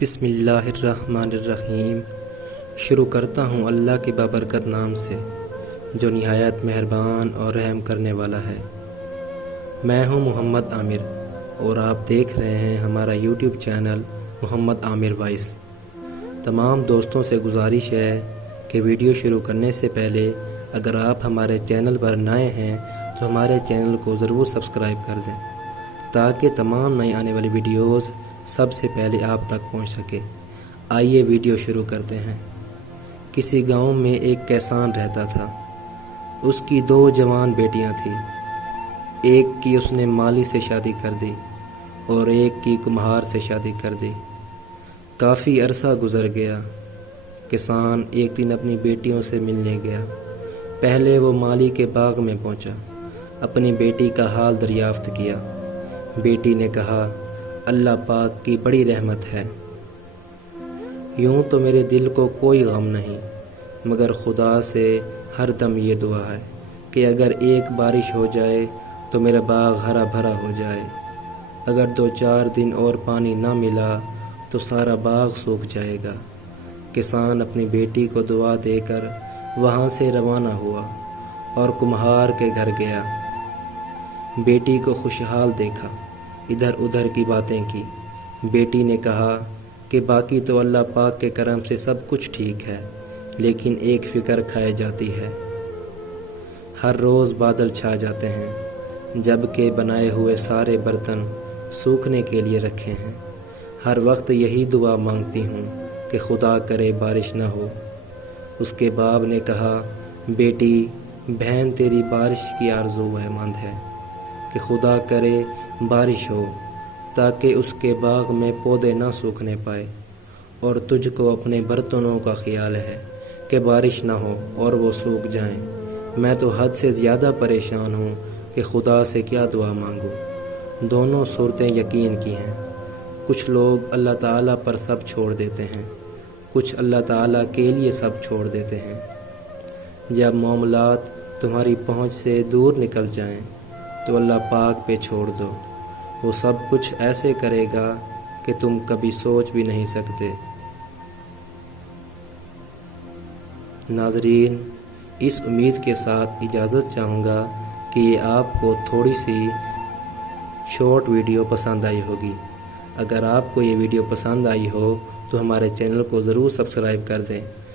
بسم اللہ الرحمن الرحیم۔ شروع کرتا ہوں اللہ کے بابرکت نام سے جو نہایت مہربان اور رحم کرنے والا ہے۔ میں ہوں محمد عامر اور آپ دیکھ رہے ہیں ہمارا یوٹیوب چینل محمد عامر وائس۔ تمام دوستوں سے گزارش ہے کہ ویڈیو شروع کرنے سے پہلے اگر آپ ہمارے چینل پر نئے ہیں تو ہمارے چینل کو ضرور سبسکرائب کر دیں تاکہ تمام نئی آنے والی ویڈیوز سب سے پہلے آپ تک پہنچ سکے۔ آئیے ویڈیو شروع کرتے ہیں۔ کسی گاؤں میں ایک کسان رہتا تھا۔ اس کی 2 جوان بیٹیاں تھیں۔ ایک کی اس نے مالی سے شادی کر دی اور ایک کی کمہار سے شادی کر دی۔ کافی عرصہ گزر گیا۔ کسان ایک دن اپنی بیٹیوں سے ملنے گیا۔ پہلے وہ مالی کے باغ میں پہنچا، اپنی بیٹی کا حال دریافت کیا۔ بیٹی نے کہا، اللہ پاک کی بڑی رحمت ہے، یوں تو میرے دل کو کوئی غم نہیں، مگر خدا سے ہر دم یہ دعا ہے کہ اگر ایک بارش ہو جائے تو میرا باغ ہرا بھرا ہو جائے۔ اگر 2-4 دن اور پانی نہ ملا تو سارا باغ سوکھ جائے گا۔ کسان اپنی بیٹی کو دعا دے کر وہاں سے روانہ ہوا اور کمہار کے گھر گیا۔ بیٹی کو خوشحال دیکھا، ادھر ادھر کی باتیں کی۔ بیٹی نے کہا کہ باقی تو اللہ پاک کے کرم سے سب کچھ ٹھیک ہے، لیکن ایک فکر کھائے جاتی ہے۔ ہر روز بادل چھا جاتے ہیں جبکہ بنائے ہوئے سارے برتن سوکھنے کے لیے رکھے ہیں۔ ہر وقت یہی دعا مانگتی ہوں کہ خدا کرے بارش نہ ہو۔ اس کے باپ نے کہا، بیٹی، بہن تیری بارش کی آرزو مند ہے کہ خدا کرے بارش ہو تاکہ اس کے باغ میں پودے نہ سوکھنے پائے، اور تجھ کو اپنے برتنوں کا خیال ہے کہ بارش نہ ہو اور وہ سوکھ جائیں۔ میں تو حد سے زیادہ پریشان ہوں کہ خدا سے کیا دعا مانگوں۔ دونوں صورتیں یقین کی ہیں۔ کچھ لوگ اللہ تعالیٰ پر سب چھوڑ دیتے ہیں، کچھ اللہ تعالیٰ کے لیے سب چھوڑ دیتے ہیں۔ جب معاملات تمہاری پہنچ سے دور نکل جائیں تو اللہ پاک پہ چھوڑ دو، وہ سب کچھ ایسے کرے گا کہ تم کبھی سوچ بھی نہیں سکتے۔ ناظرین، اس امید کے ساتھ اجازت چاہوں گا کہ یہ آپ کو تھوڑی سی شارٹ ویڈیو پسند آئی ہوگی۔ اگر آپ کو یہ ویڈیو پسند آئی ہو تو ہمارے چینل کو ضرور سبسکرائب کر دیں